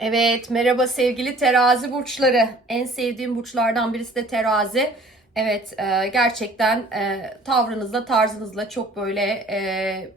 Evet, merhaba sevgili terazi burçları. En sevdiğim burçlardan birisi de terazi. Evet, e, gerçekten e, tavrınızla, tarzınızla çok böyle e,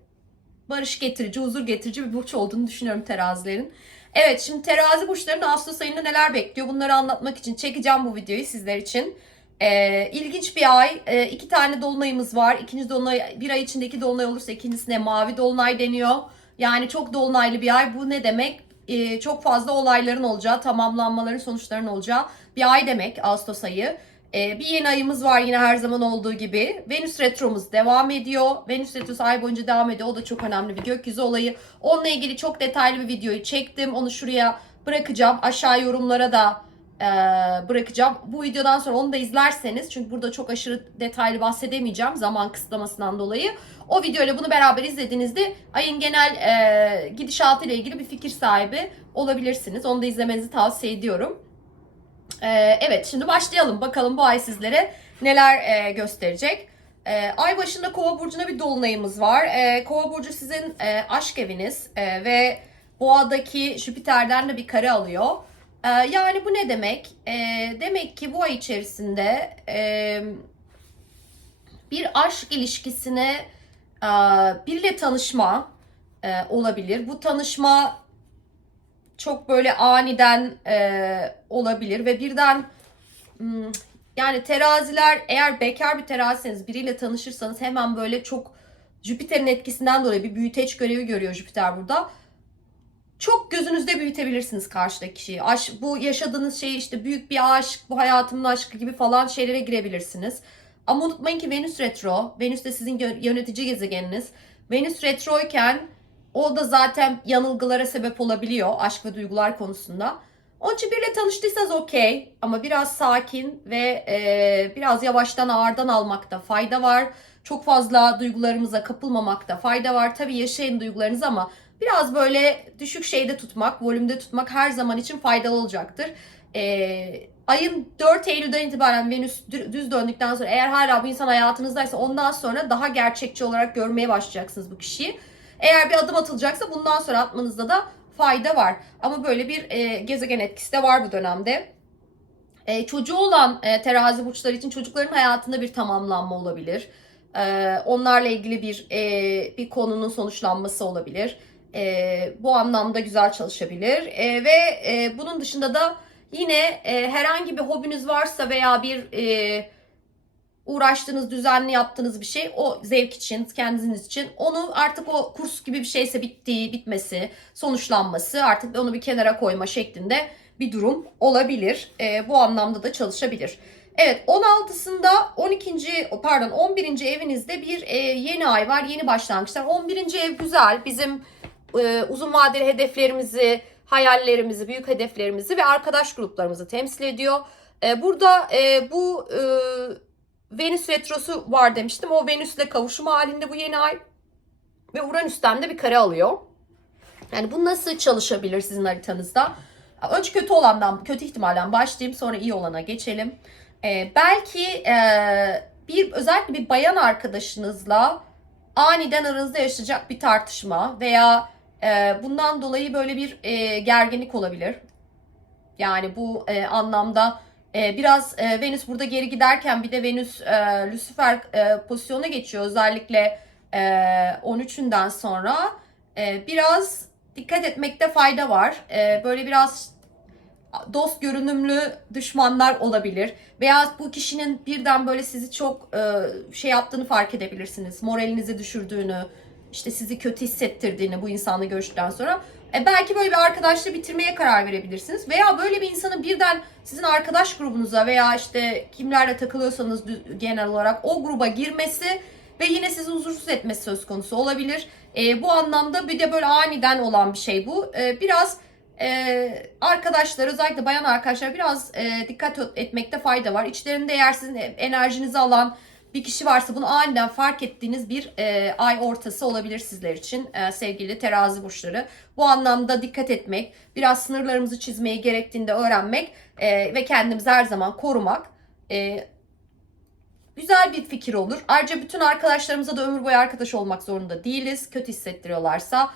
barış getirici, huzur getirici bir burç olduğunu düşünüyorum terazilerin. Evet, şimdi terazi burçlarının Ağustos ayında neler bekliyor? Bunları anlatmak için çekeceğim bu videoyu sizler için. E, ilginç bir ay. E, iki tane dolunayımız var. İkinci dolunay, bir ay içinde iki dolunay olursa ikincisine mavi dolunay deniyor. Yani çok dolunaylı bir ay. Bu ne demek? E, çok fazla olayların olacağı, tamamlanmaların, sonuçların olacağı bir ay demek Ağustos ayı. E, bir yeni ayımız var yine her zaman olduğu gibi. Venüs retromuz devam ediyor. Venüs retrosu ay boyunca devam ediyor. O da çok önemli bir gökyüzü olayı. Onunla ilgili çok detaylı bir videoyu çektim. Onu şuraya bırakacağım. Aşağı yorumlara da e, bırakacağım. Bu videodan sonra onu da izlerseniz çünkü burada çok aşırı detaylı bahsedemeyeceğim zaman kısıtlamasından dolayı. O videoyla bunu beraber izlediğinizde ayın genel e, gidişatı ile ilgili bir fikir sahibi olabilirsiniz. Onu da izlemenizi tavsiye ediyorum. E, evet şimdi başlayalım. Bakalım bu ay sizlere neler e, gösterecek. E, ay başında Kova burcuna bir dolunayımız var. E, Kova burcu sizin e, aşk eviniz e, ve Boğa'daki Jüpiter'den de bir kare alıyor. E, yani bu ne demek? E, demek ki bu ay içerisinde e, bir aşk ilişkisine e, biriyle tanışma e, olabilir. Bu tanışma çok böyle aniden e, olabilir ve birden hmm, yani teraziler eğer bekar bir teraziseniz biriyle tanışırsanız hemen böyle çok Jüpiter'in etkisinden dolayı bir büyüteç görevi görüyor Jüpiter burada. Çok gözünüzde büyütebilirsiniz karşıdaki kişiyi. Aş, bu yaşadığınız şey işte büyük bir aşk, bu hayatımın aşkı gibi falan şeylere girebilirsiniz. Ama unutmayın ki Venüs retro. Venüs de sizin yö- yönetici gezegeniniz. Venüs retroyken o da zaten yanılgılara sebep olabiliyor aşk ve duygular konusunda. Onun için biriyle tanıştıysanız okey ama biraz sakin ve e, biraz yavaştan ağırdan almakta fayda var. Çok fazla duygularımıza kapılmamakta fayda var. Tabii yaşayın duygularınızı ama biraz böyle düşük şeyde tutmak, volümde tutmak her zaman için faydalı olacaktır. E, ayın 4 Eylül'den itibaren Venüs dü- düz döndükten sonra eğer hala bu insan hayatınızdaysa ondan sonra daha gerçekçi olarak görmeye başlayacaksınız bu kişiyi. Eğer bir adım atılacaksa bundan sonra atmanızda da fayda var. Ama böyle bir e, gezegen etkisi de var bu dönemde. E, çocuğu olan e, terazi burçları için çocukların hayatında bir tamamlanma olabilir. E, onlarla ilgili bir e, bir konunun sonuçlanması olabilir. E, bu anlamda güzel çalışabilir. E, ve e, bunun dışında da yine e, herhangi bir hobiniz varsa veya bir e, uğraştığınız, düzenli yaptığınız bir şey o zevk için, kendiniz için onu artık o kurs gibi bir şeyse bittiği, bitmesi, sonuçlanması artık onu bir kenara koyma şeklinde bir durum olabilir. Ee, bu anlamda da çalışabilir. Evet 16'sında 12. pardon 11. evinizde bir e, yeni ay var, yeni başlangıçlar. 11. ev güzel. Bizim e, uzun vadeli hedeflerimizi, hayallerimizi, büyük hedeflerimizi ve arkadaş gruplarımızı temsil ediyor. E, burada e, bu Venüs retrosu var demiştim. O Venüs'le kavuşum halinde bu yeni ay. Ve Uranüs'ten de bir kare alıyor. Yani bu nasıl çalışabilir sizin haritanızda? Önce kötü olandan, kötü ihtimalden başlayayım. Sonra iyi olana geçelim. Ee, belki e, bir özellikle bir bayan arkadaşınızla aniden aranızda yaşayacak bir tartışma veya bundan dolayı böyle bir e, gerginlik olabilir. Yani bu e, anlamda e, biraz Venüs burada geri giderken bir de Venüs Lucifer pozisyona geçiyor özellikle e, 13'ünden sonra biraz dikkat etmekte fayda var. Böyle biraz dost görünümlü düşmanlar olabilir veya bu kişinin birden böyle sizi çok şey yaptığını fark edebilirsiniz. Moralinizi düşürdüğünü, işte sizi kötü hissettirdiğini bu insanla görüştükten sonra e, belki böyle bir arkadaşlığı bitirmeye karar verebilirsiniz. Veya böyle bir insanın birden sizin arkadaş grubunuza veya işte kimlerle takılıyorsanız genel olarak o gruba girmesi ve yine sizi huzursuz etmesi söz konusu olabilir. E, bu anlamda bir de böyle aniden olan bir şey bu. E, biraz e, arkadaşlar özellikle bayan arkadaşlar biraz e, dikkat etmekte fayda var. İçlerinde eğer sizin enerjinizi alan bir kişi varsa bunu aniden fark ettiğiniz bir e, ay ortası olabilir sizler için e, sevgili terazi burçları. Bu anlamda dikkat etmek, biraz sınırlarımızı çizmeyi gerektiğinde öğrenmek e, ve kendimizi her zaman korumak e, güzel bir fikir olur. Ayrıca bütün arkadaşlarımıza da ömür boyu arkadaş olmak zorunda değiliz. Kötü hissettiriyorlarsa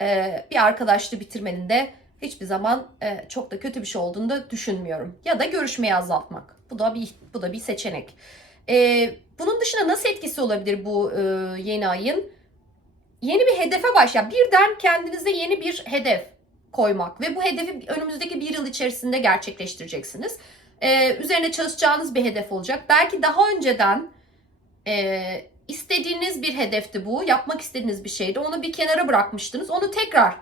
e, bir arkadaşlığı bitirmenin de hiçbir zaman e, çok da kötü bir şey olduğunu da düşünmüyorum. Ya da görüşmeyi azaltmak. Bu da bir bu da bir seçenek. E, bunun dışında nasıl etkisi olabilir bu e, yeni ayın? Yeni bir hedefe başla. Birden kendinize yeni bir hedef koymak ve bu hedefi önümüzdeki bir yıl içerisinde gerçekleştireceksiniz. E, üzerine çalışacağınız bir hedef olacak. Belki daha önceden e, istediğiniz bir hedefti bu. Yapmak istediğiniz bir şeydi. Onu bir kenara bırakmıştınız. Onu tekrar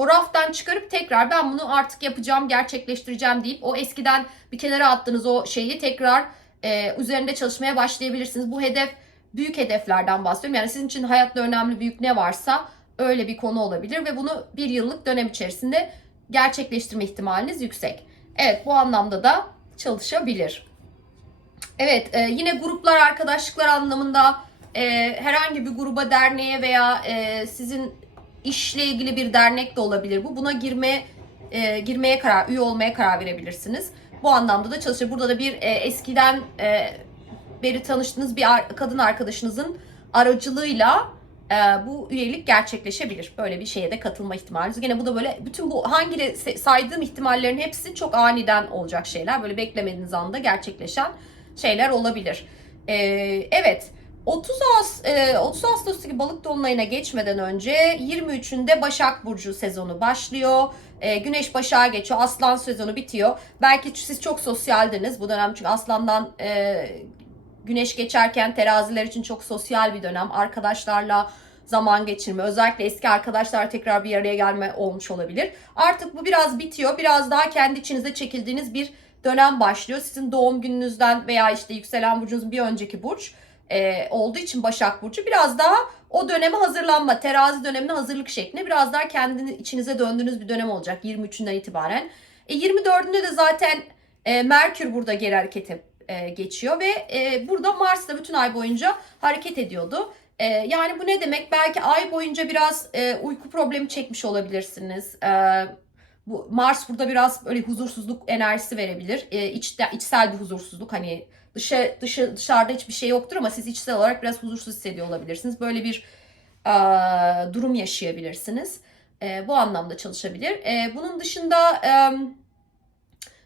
o raftan çıkarıp tekrar ben bunu artık yapacağım, gerçekleştireceğim deyip o eskiden bir kenara attığınız o şeyi tekrar e, üzerinde çalışmaya başlayabilirsiniz. Bu hedef büyük hedeflerden bahsediyorum. Yani sizin için hayatta önemli büyük ne varsa öyle bir konu olabilir ve bunu bir yıllık dönem içerisinde gerçekleştirme ihtimaliniz yüksek. Evet bu anlamda da çalışabilir. Evet e, yine gruplar arkadaşlıklar anlamında e, herhangi bir gruba derneğe veya e, sizin işle ilgili bir dernek de olabilir bu. Buna girme e, girmeye karar, üye olmaya karar verebilirsiniz. Bu anlamda da çalışır. Burada da bir e, eskiden e, beri tanıştığınız bir ar- kadın arkadaşınızın aracılığıyla e, bu üyelik gerçekleşebilir. Böyle bir şeye de katılma ihtimaliniz. Gene bu da böyle bütün bu hangi saydığım ihtimallerin hepsi çok aniden olacak şeyler. Böyle beklemediğiniz anda gerçekleşen şeyler olabilir. E, evet. 30 Ağustos, e, 30 Ağustos'taki balık dolunayına geçmeden önce 23'ünde Başak Burcu sezonu başlıyor. E, Güneş Başak'a geçiyor. Aslan sezonu bitiyor. Belki siz çok sosyaldiniz bu dönem çünkü Aslan'dan e, Güneş geçerken teraziler için çok sosyal bir dönem. Arkadaşlarla zaman geçirme, özellikle eski arkadaşlar tekrar bir araya gelme olmuş olabilir. Artık bu biraz bitiyor. Biraz daha kendi içinize çekildiğiniz bir dönem başlıyor. Sizin doğum gününüzden veya işte yükselen burcunuzun bir önceki burç e, olduğu için Başak Burcu biraz daha o döneme hazırlanma, terazi dönemine hazırlık şeklinde biraz daha kendini içinize döndüğünüz bir dönem olacak 23'ünden itibaren. E, 24'ünde de zaten e, Merkür burada geri harekete e, geçiyor ve e, burada Mars da bütün ay boyunca hareket ediyordu. E, yani bu ne demek? Belki ay boyunca biraz e, uyku problemi çekmiş olabilirsiniz. E, bu Mars burada biraz böyle huzursuzluk enerjisi verebilir. E, içte, içsel bir huzursuzluk hani dışa, dışı, dışarıda hiçbir şey yoktur ama siz içsel olarak biraz huzursuz hissediyor olabilirsiniz. Böyle bir e, durum yaşayabilirsiniz. E, bu anlamda çalışabilir. E, bunun dışında e,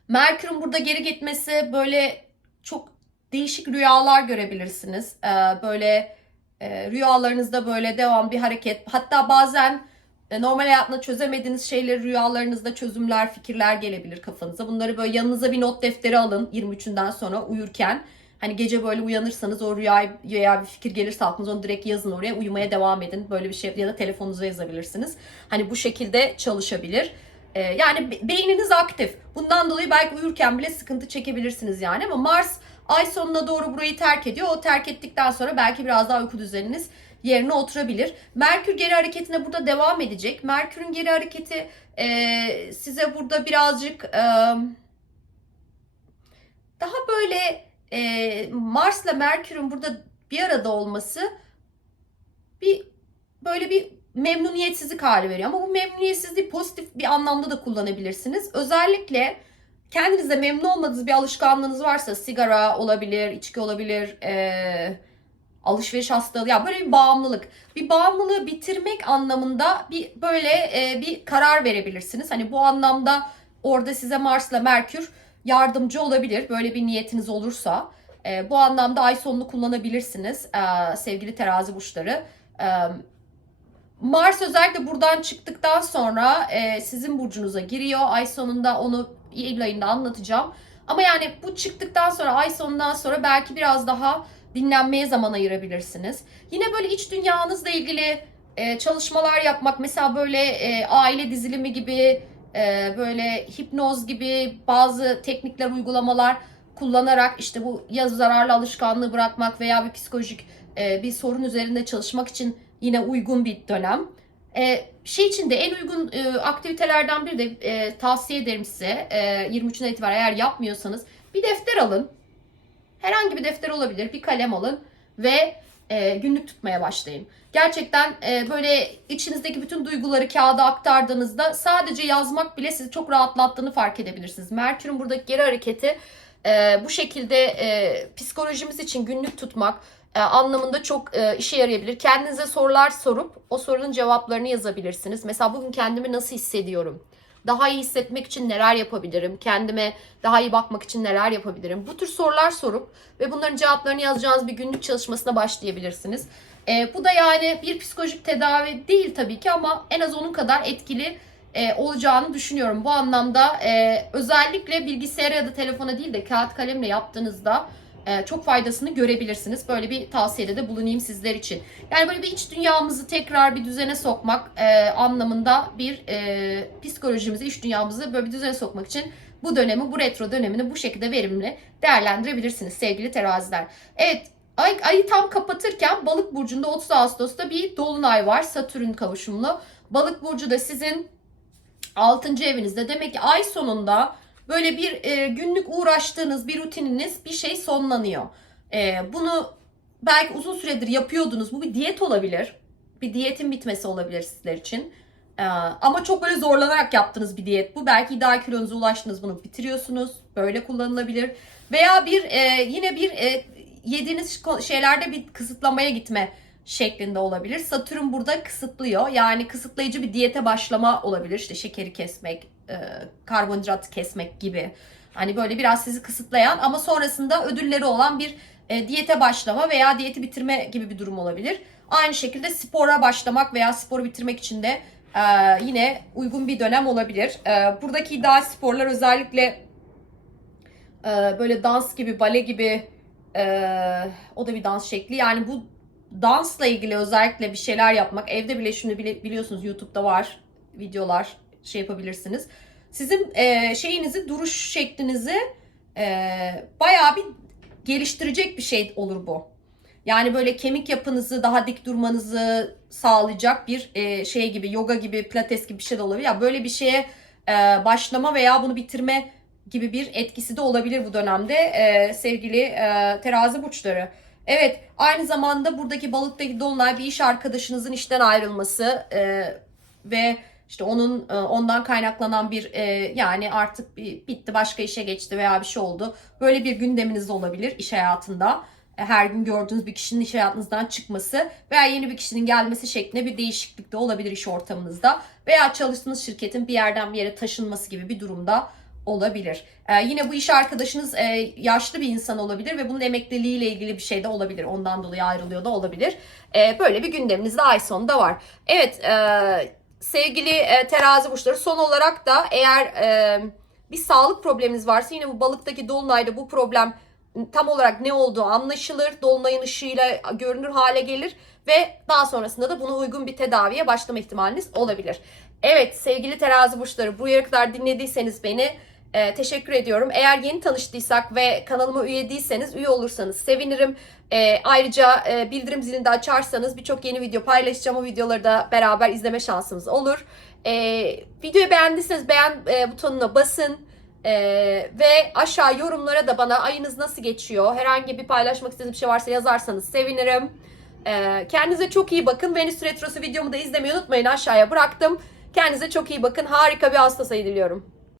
Merkür'ün burada geri gitmesi böyle çok değişik rüyalar görebilirsiniz. E, böyle e, rüyalarınızda böyle devam bir hareket. Hatta bazen normal hayatında çözemediğiniz şeyleri rüyalarınızda çözümler, fikirler gelebilir kafanıza. Bunları böyle yanınıza bir not defteri alın 23'ünden sonra uyurken. Hani gece böyle uyanırsanız o rüya veya bir fikir gelirse aklınıza onu direkt yazın oraya uyumaya devam edin. Böyle bir şey ya da telefonunuza yazabilirsiniz. Hani bu şekilde çalışabilir. Ee, yani be- beyniniz aktif. Bundan dolayı belki uyurken bile sıkıntı çekebilirsiniz yani ama Mars ay sonuna doğru burayı terk ediyor. O terk ettikten sonra belki biraz daha uyku düzeniniz yerine oturabilir. Merkür geri hareketine burada devam edecek. Merkür'ün geri hareketi e, size burada birazcık e, daha böyle e, Mars'la Merkür'ün burada bir arada olması bir böyle bir memnuniyetsizlik hali veriyor. Ama bu memnuniyetsizliği pozitif bir anlamda da kullanabilirsiniz. Özellikle kendinizde memnun olmadığınız bir alışkanlığınız varsa sigara olabilir, içki olabilir, eee alışveriş hastalığı ya böyle bir bağımlılık. Bir bağımlılığı bitirmek anlamında bir böyle e, bir karar verebilirsiniz. Hani bu anlamda orada size Mars'la Merkür yardımcı olabilir. Böyle bir niyetiniz olursa. E, bu anlamda ay sonunu kullanabilirsiniz e, sevgili terazi burçları. E, Mars özellikle buradan çıktıktan sonra e, sizin burcunuza giriyor. Ay sonunda onu Eylül ayında anlatacağım. Ama yani bu çıktıktan sonra ay sonundan sonra belki biraz daha dinlenmeye zaman ayırabilirsiniz. Yine böyle iç dünyanızla ilgili e, çalışmalar yapmak mesela böyle e, aile dizilimi gibi e, böyle hipnoz gibi bazı teknikler uygulamalar kullanarak işte bu ya zararlı alışkanlığı bırakmak veya bir psikolojik e, bir sorun üzerinde çalışmak için yine uygun bir dönem. E, şey için de en uygun e, aktivitelerden biri de e, tavsiye ederim size e, 23'ünden itibaren eğer yapmıyorsanız bir defter alın. Herhangi bir defter olabilir. Bir kalem alın ve e, günlük tutmaya başlayın. Gerçekten e, böyle içinizdeki bütün duyguları kağıda aktardığınızda sadece yazmak bile sizi çok rahatlattığını fark edebilirsiniz. Merkür'ün buradaki geri hareketi e, bu şekilde e, psikolojimiz için günlük tutmak e, anlamında çok e, işe yarayabilir. Kendinize sorular sorup o sorunun cevaplarını yazabilirsiniz. Mesela bugün kendimi nasıl hissediyorum? Daha iyi hissetmek için neler yapabilirim? Kendime daha iyi bakmak için neler yapabilirim? Bu tür sorular sorup ve bunların cevaplarını yazacağınız bir günlük çalışmasına başlayabilirsiniz. Ee, bu da yani bir psikolojik tedavi değil tabii ki ama en az onun kadar etkili e, olacağını düşünüyorum. Bu anlamda e, özellikle bilgisayara ya da telefona değil de kağıt kalemle yaptığınızda e, çok faydasını görebilirsiniz. Böyle bir tavsiyede de bulunayım sizler için. Yani böyle bir iç dünyamızı tekrar bir düzene sokmak e, anlamında bir e, psikolojimizi, iç dünyamızı böyle bir düzene sokmak için bu dönemi, bu retro dönemini bu şekilde verimli değerlendirebilirsiniz sevgili teraziler. Evet Ay, ayı tam kapatırken Balık burcunda 30 Ağustos'ta bir dolunay var. Satürn kavuşumlu. Balık burcu da sizin 6. evinizde. Demek ki ay sonunda böyle bir e, günlük uğraştığınız bir rutininiz bir şey sonlanıyor. E, bunu belki uzun süredir yapıyordunuz. Bu bir diyet olabilir. Bir diyetin bitmesi olabilir sizler için. E, ama çok böyle zorlanarak yaptığınız bir diyet bu. Belki ideal kilonuza ulaştınız bunu bitiriyorsunuz. Böyle kullanılabilir. Veya bir e, yine bir e, yediğiniz şeylerde bir kısıtlamaya gitme şeklinde olabilir. Satürn burada kısıtlıyor. Yani kısıtlayıcı bir diyete başlama olabilir. İşte şekeri kesmek, e, karbonhidrat kesmek gibi. Hani böyle biraz sizi kısıtlayan ama sonrasında ödülleri olan bir e, diyete başlama veya diyeti bitirme gibi bir durum olabilir. Aynı şekilde spora başlamak veya sporu bitirmek için de e, yine uygun bir dönem olabilir. E, buradaki ideal sporlar özellikle e, böyle dans gibi, bale gibi e, o da bir dans şekli. Yani bu dansla ilgili özellikle bir şeyler yapmak. Evde bile şimdi bile, biliyorsunuz YouTube'da var videolar şey yapabilirsiniz. Sizin e, şeyinizi, duruş şeklinizi e, bayağı bir geliştirecek bir şey olur bu. Yani böyle kemik yapınızı daha dik durmanızı sağlayacak bir e, şey gibi yoga gibi pilates gibi bir şey de olabilir. Ya böyle bir şeye e, başlama veya bunu bitirme gibi bir etkisi de olabilir bu dönemde e, sevgili e, terazi burçları. Evet aynı zamanda buradaki balıktaki dolunay bir iş arkadaşınızın işten ayrılması e, ve işte onun e, ondan kaynaklanan bir e, yani artık bir, bitti başka işe geçti veya bir şey oldu. Böyle bir gündeminiz de olabilir iş hayatında. E, Her gün gördüğünüz bir kişinin iş hayatınızdan çıkması veya yeni bir kişinin gelmesi şeklinde bir değişiklik de olabilir iş ortamınızda. Veya çalıştığınız şirketin bir yerden bir yere taşınması gibi bir durumda olabilir. Ee, yine bu iş arkadaşınız e, yaşlı bir insan olabilir ve bunun emekliliğiyle ilgili bir şey de olabilir. Ondan dolayı ayrılıyor da olabilir. Ee, böyle bir gündeminiz de ay sonunda var. Evet e, sevgili e, terazi burçları son olarak da eğer e, bir sağlık probleminiz varsa yine bu balıktaki dolunayda bu problem tam olarak ne olduğu anlaşılır. Dolunayın ışığıyla görünür hale gelir ve daha sonrasında da buna uygun bir tedaviye başlama ihtimaliniz olabilir. Evet sevgili terazi burçları buraya kadar dinlediyseniz beni e, teşekkür ediyorum. Eğer yeni tanıştıysak ve kanalıma üye değilseniz üye olursanız sevinirim. E, ayrıca e, bildirim zilini de açarsanız birçok yeni video paylaşacağım. O videoları da beraber izleme şansımız olur. E, videoyu beğendiyseniz beğen e, butonuna basın. E, ve aşağı yorumlara da bana ayınız nasıl geçiyor, herhangi bir paylaşmak istediğiniz bir şey varsa yazarsanız sevinirim. E, kendinize çok iyi bakın. Venüs Retrosu videomu da izlemeyi unutmayın aşağıya bıraktım. Kendinize çok iyi bakın. Harika bir hasta sayı diliyorum.